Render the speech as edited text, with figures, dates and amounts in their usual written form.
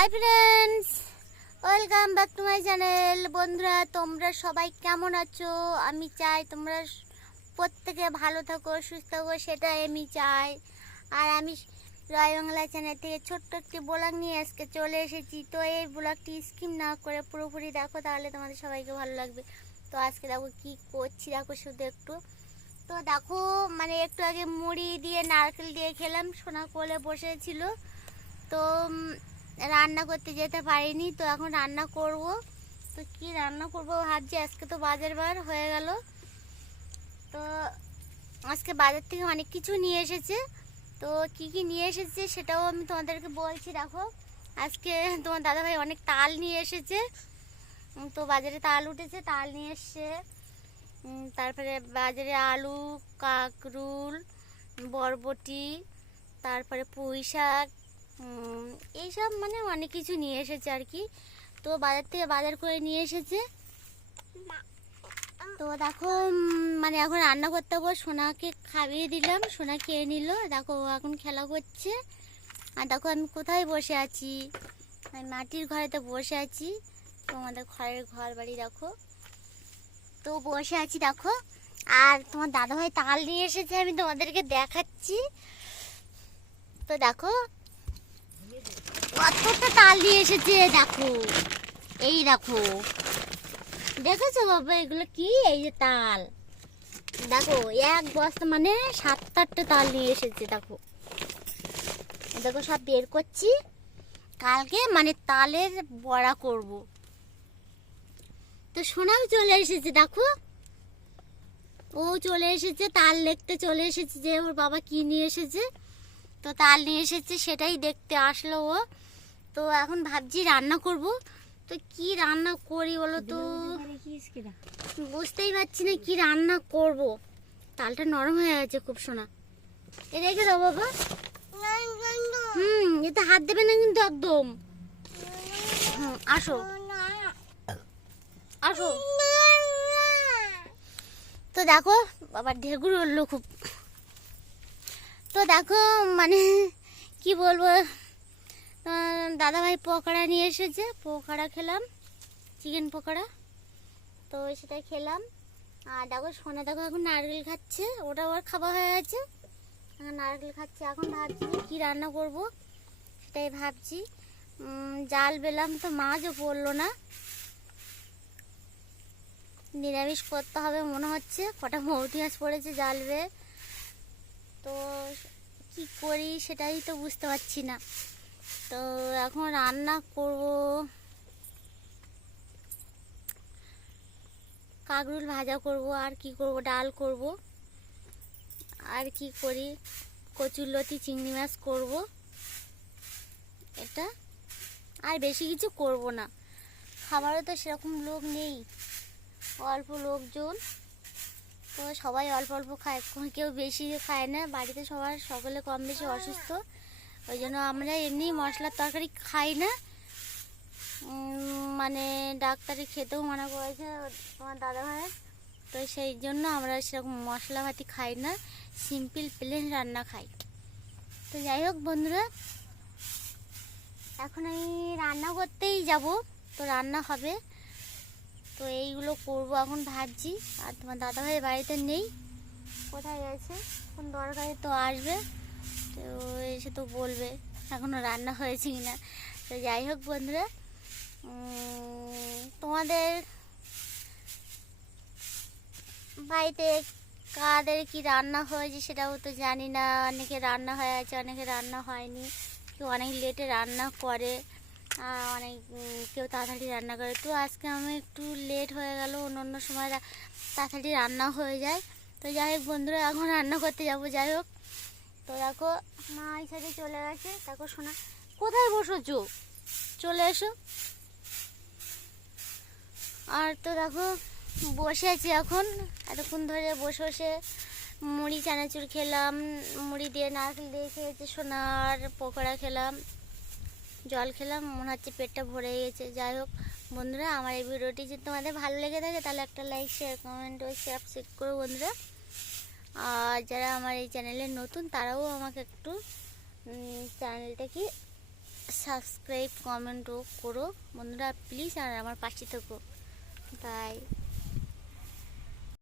Hi friends, welcome back to my channel. বন্ধুরা, তোমরা সবাই কেমন আছো? আমি চাই তোমরা প্রত্যেকে ভালো থাকো, সুস্থ থাকো, সেটাই আমি চাই। আর আমি রয় বাংলা চ্যানেল থেকে ছোট্ট একটি ব্লগ নিয়ে আজকে চলে এসেছি। তো এই ব্লগটি স্কিপ না করে পুরোপুরি দেখো, তাহলে তোমাদের সবাইকে ভালো লাগবে। তো আজকে দেখো কি করছি, দেখো শুধু একটু। তো দেখো মানে একটু আগে মুড়ি দিয়ে নারকেল দিয়ে খেলাম, সোনা কোলে বসেছিল। তো রান্না করতে যেতে পারিনি, তো এখন রান্না করব। তো কি রান্না করব ভাবছি, আজকে তো বাজার বার হয়ে গেল। তো আজকে বাজার থেকে অনেক কিছু নিয়ে এসেছে। তো কি কি নিয়ে এসেছে সেটাও আমি তোমাদেরকে বলছি। দেখো আজকে তোমার দাদাভাই অনেক তাল নিয়ে এসেছে। তো বাজারে তাল উঠেছে, তাল নিয়ে এসছে। তারপরে বাজারে আলু, কাঁকরুল, বরবটি, তারপরে পুঁই শাক, এইসব মানে অনেক কিছু নিয়ে এসেছে আর কি। তো বাজার থেকে বাজার করে নিয়ে এসেছে। তো দেখো মানে এখন রান্না করতে হবে। সোনাকে খাইয়ে দিলাম, সোনা খেয়ে নিল। দেখো ও এখন খেলা করছে। আর দেখো আমি কোথায় বসে আছি, আমি মাটির ঘরেতে বসে আছি। তো আমাদের ঘর বাড়ি দেখো, তো বসে আছি দেখো। আর তোমার দাদাভাই তাল নিয়ে এসেছে, আমি তোমাদেরকে দেখাচ্ছি। তো দেখো কতটা তাল নিয়ে এসেছে, দেখো এই দেখো, দেখেছো বাবা এগুলো কি? এই যে তাল, দেখো এক বস্তা মানে 7-8টা তাল নিয়ে এসেছে। দেখো দেখো সব বের করছি, কালকে মানে তালের বড়া করব। তো সোনাও চলে এসেছে, দেখো ও চলে এসেছে, তাল দেখতে চলে এসেছে যে ওর বাবা কি নিয়ে এসেছে। তো তাল নিয়ে এসেছে, সেটাই দেখতে আসলো ও। তো এখন ভাবছি রান্না করব। তো কি রান্না করি বলো তো, বুঝতেই পারছি না কি রান্না করব। তালটা নরম হয়ে গেছে খুব, সোনা এ রেখে দাও বাবা। এতে হাত দেবে না কিন্তু একদম। আসো আসো। তো দেখো বাবা ঢেকুর উঠলো খুব। তো দেখো মানে কি বলবো, দাদাভাই পকোড়া নিয়ে এসেছে, পকোড়া খেলাম, চিকেন পকোড়া। তো সেটা খেলাম। আর দেখো সোনা দেখো এখন নারকেল খাচ্ছে, ওটা ওর খাওয়া হয়ে গেছে, এখন নারকেল খাচ্ছে। এখন ভাবছি কি রান্না করব সেটাই ভাবছি। জাল বেলাম, তো মাছও পড়লো না, নিরামিষ করতে হবে মনে হচ্ছে। কটা মৌটি মাছ পড়েছে জাল বেয়ে। তো কি করি সেটাই তো বুঝতে পারছি না। তো এখন রান্না করব, কাঁকরুল ভাজা করব, আর কি করব, ডাল করব, আর কি করি, কচুরলতি চিংড়ি মাছ করব, এটা আর বেশি কিছু করব না। খাবারও তো সেরকম লোক নেই, অল্প লোকজন। তো সবাই অল্প অল্প খায়, কেউ বেশি খায় না। বাড়িতে সবার সকলে কম বেশি অসুস্থ, ওই জন্য আমরা এমনি মশলার তরকারি খাই না। মানে ডাক্তারি খেতেও মানা করেছে তোমার দাদাভাই। তো সেই জন্য আমরা সেরকম মশলা ভাতি খাই না, সিম্পল প্লেন রান্না খাই। তো যাই হোক বন্ধুরা, এখন আমি রান্না করতেই যাব। তো রান্না হবে, তো এইগুলো করব এখন ভাবছি। আর তোমার দাদাভাই বাড়িতে নেই, কোথায় গেছে, কোন দরকারে তো আসবে, তো এসে তো বলবে এখনও রান্না হয়েছে কিনা। তো যাই হোক বন্ধুরা, তোমাদের বাড়িতে কাদের কি রান্না হয়েছে সেটাও তো জানি না। অনেকে রান্না হয়ে আছে, অনেকে রান্না হয়নি, কেউ অনেক লেটে রান্না করে, অনেক কেউ তাড়াতাড়ি রান্না করে। তো আজকে আমি একটু লেট হয়ে গেল, অন্য অন্য সময় তাড়াতাড়ি রান্না হয়ে যায়। তো যাই হোক বন্ধুরা, এখন রান্না করতে যাব। যাই হোক, তো দেখো মা এই সাইডে চলে গেছে। দেখো শোনা কোথায় বসেছো, চলে এসো। আর তো দেখো বসে আছি এখন, এতক্ষণ ধরে বসে বসে মুড়ি চানাচুর খেলাম, মুড়ি দিয়ে নারকেল দিয়ে খেয়েছে সোনা, আর পকোড়া খেলাম, জল খেলাম, মনে হচ্ছে পেটটা ভরে গেছে। যাই হোক বন্ধুরা, আমার এই ভিডিওটি যদি তোমাদের ভালো লেগে থাকে তাহলে একটা লাইক, শেয়ার, কমেন্ট ও সাবস্ক্রাইব করো বন্ধুরা। আর যারা আমার এই চ্যানেলে নতুন তারাও আমাকে একটু চ্যানেলটাকে সাবস্ক্রাইব কমেন্টও করো বন্ধুরা প্লিজ, আর আমার পাশে থেকো। বাই।